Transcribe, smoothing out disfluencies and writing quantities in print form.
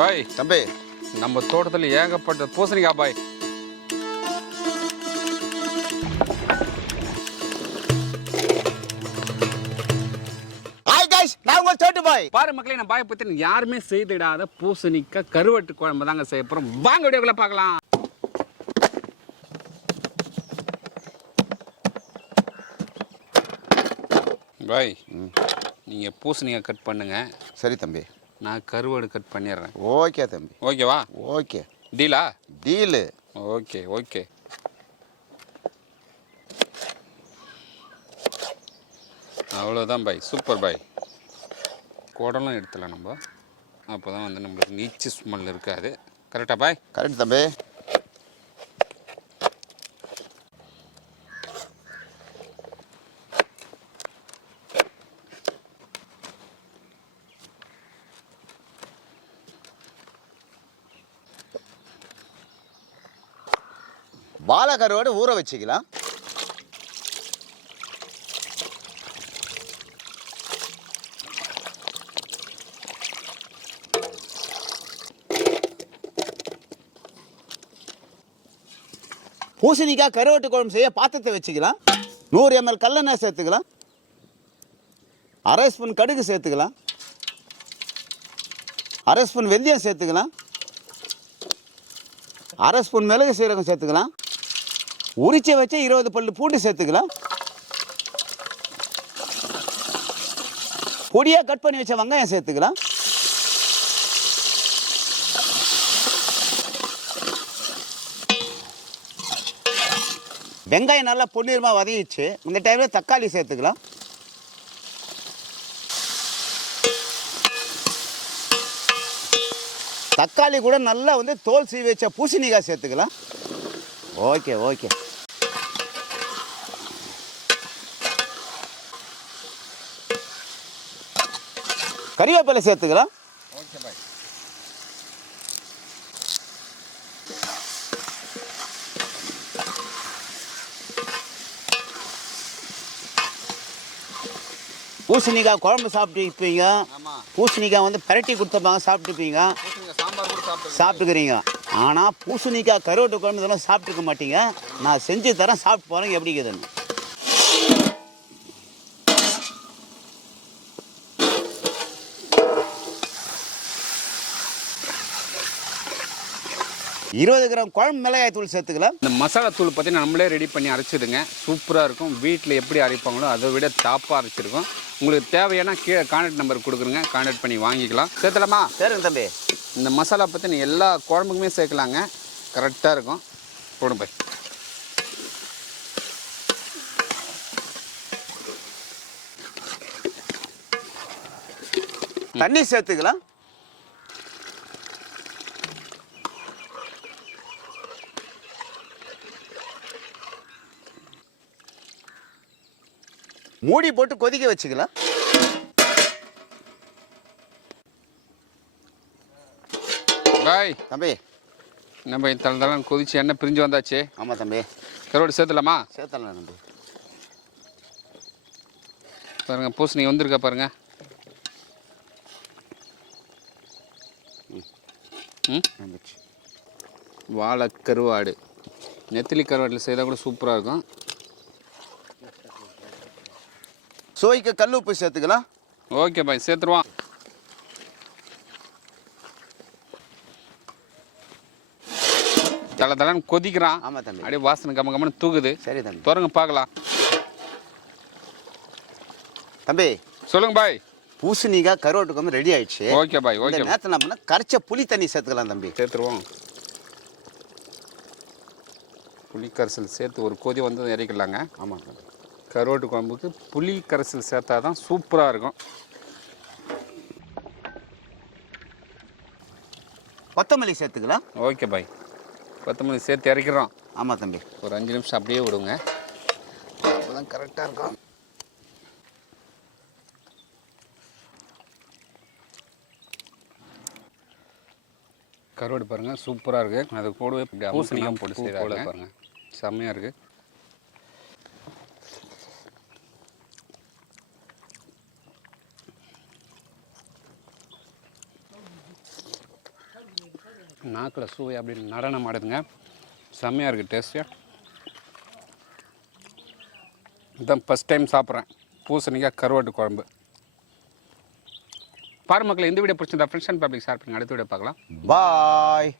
பாய் தம்பி நம்ம தோட்டத்தில் ஏகப்பட்ட பூசணிக்காய் பாய். நான் உங்க தோட்டு பாய். பாரு மக்களே, நான் பாய் பத்தி யாருமே செய்திடாத பூசணிக்காய் கருவாட்டு குழம்பு தாங்க செய்ய போறோம். வாங்க வீடியோக்குள்ள பார்க்கலாம். பாய் நீங்க பூசணிக்காய் கட் பண்ணுங்க. சரி தம்பி. நான் கருவாடு கட் பண்ணிடுறேன். ஓகே தம்பி. ஓகேவா? ஓகே. டீலா? டீலு. Okay okay. அவ்வளோதான் பாய், சூப்பர் பாய். குடலாம் எடுத்துலாம் நம்ம, அப்போ தான் வந்து நம்மளுக்கு நீச்சு ஸ்மெல் இருக்காது. கரெக்டா பாய்? கரெக்ட் தம்பி. வாழைக்கருவோடு ஊற வச்சுக்கலாம். பூசணிக்காய் கருவாட்டு குழம்பு செய்ய பாத்திரத்தை வச்சுக்கலாம். 100 ml கல்லெண்ணெய் சேர்த்துக்கலாம். அரை ஸ்பூன் கடுகு சேர்த்துக்கலாம். அரை ஸ்பூன் வெந்தயம் சேர்த்துக்கலாம். அரை ஸ்பூன் மிளகு சீரகம் சேர்த்துக்கலாம். உரிச்சு வச்ச 20 பல்லு பூண்டு சேர்த்துக்கலாம். பொடியாக கட் பண்ணி வச்ச வெங்காயம் சேர்த்துக்கலாம். வெங்காயம் நல்லா பொன்னிறமாக வதங்கிச்சு. இந்த டைமில் தக்காளி சேர்த்துக்கலாம். தக்காளி கூட நல்லா வந்து தோல் சீவி வச்ச பூசணிக்காய் சேர்த்துக்கலாம். Okay okay. கறிவேப்பிலை சேர்த்துக்கலாம். ஓகே பாய். பூசணிக்காய் குழம்பு சாப்பிட்டுப்பீங்க. பூசணிக்காய் வந்து பரட்டி கொடுத்துப்பாங்க, சாப்பிட்டுப்பீங்க, சாப்பிட்டுக்கிறீங்க. ஆனால் பூசணிக்காய் கருவாட்டு குழம்பு இதெல்லாம் சாப்பிட்டுக்க மாட்டீங்க. நான் செஞ்சு தரேன், சாப்பிட்டு போகிறேன் எப்படி இருக்குதுன்னு. இருபது கிராம் குழம்பு மிளகாய் தூள் சேர்த்துக்கலாம். இந்த மசாலா தூள் பார்த்தீங்கன்னா நம்மளே ரெடி பண்ணி அரைச்சிடுங்க. சூப்பராக இருக்கும். வீட்டில் எப்படி அரைப்பாங்களோ அதை விட டாப்பாக அரைச்சிருக்கும். உங்களுக்கு தேவையான கீழே கான்டாக்ட் நம்பர் கொடுக்குறேங்க, கான்டாக்ட் பண்ணி வாங்கிக்கலாம். சேர்த்தலாமா? சரிங்க தம்பி. இந்த மசாலா பற்றி எல்லா குழம்புக்குமே சேர்க்கலாங்க, கரெக்டாக இருக்கும். போடும் போய். தண்ணி சேர்த்துக்கலாம். மூடி போட்டு கொதிக்க வச்சுக்கலாம். பாய் தம்பி நம்ம தளம் கொதிச்சு எண்ணெய் பிரிஞ்சு வந்தாச்சு. ஆமாம் தம்பி. கருவாடு சேர்த்துலாமா? சேர்த்தலாம் தம்பி. பாருங்க பூசணி வந்திருக்கா பாருங்க. வாழை கருவாடு, நெத்திலி கருவாட்டில் செய்தால் கூட சூப்பராக இருக்கும். சுவைக்கு கல் உப்பு சேர்த்துக்கலாம். ஓகே பாய், சேர்த்துருவான். தலை கொதிக்கிறான். ஆமாம் தம்பி. அப்படியே வாசனை கம்ம கம்மனு தூக்குது. சரி தம்பி. தொடங்க பார்க்கலாம். தம்பி சொல்லுங்க பாய். பூசணிக்காய் கருவாட்டு குழம்பு ரெடி ஆயிடுச்சு. Okay bye. ஓகே. நேரத்தில் என்ன பண்ண கரைச்ச புளி தண்ணி சேர்த்துக்கலாம் தம்பி. சேர்த்துருவோம். புளி கரைசல் சேர்த்து ஒரு கொதி வந்து இறக்கலாங்க. ஆமாம் தம்பி. கருவாட்டு குழம்புக்கு புளி கரைசல் சேர்த்தா தான் சூப்பராக இருக்கும். கொத்தமல்லி சேர்த்துக்கலாம். ஓகே பாய். கொத்தமல்லி சேர்த்து இறக்கிறோம். ஆமாம் தம்பி. ஒரு 5 நிமிஷம் அப்படியே விடுங்க, அப்போதான் கரெக்டாக இருக்கும். கருவாடு பாருங்கள் சூப்பராக இருக்குது. அது கூடவே பூசணிக்காய் போட்டு செய்கிறாங்க பாருங்கள், செம்மையாக இருக்குது. நாக்கில் சுவை அப்படின்னு நடனம் ஆடுதுங்க. செம்மையாக இருக்குது டேஸ்ட்டு. இதுதான் ஃபஸ்ட் டைம் சாப்பிட்றேன் பூசணிக்காய் கருவாட்டு குழம்பு. பாரு மக்கள், இந்த வீடியோ பிடிச்சிருந்தா ஃப்ரெண்ட்ஸ் அண்ட் பப்ளிக் ஷேர் பண்ணுங்க. அடுத்த வீடியோ பார்க்கலாம். பாய்.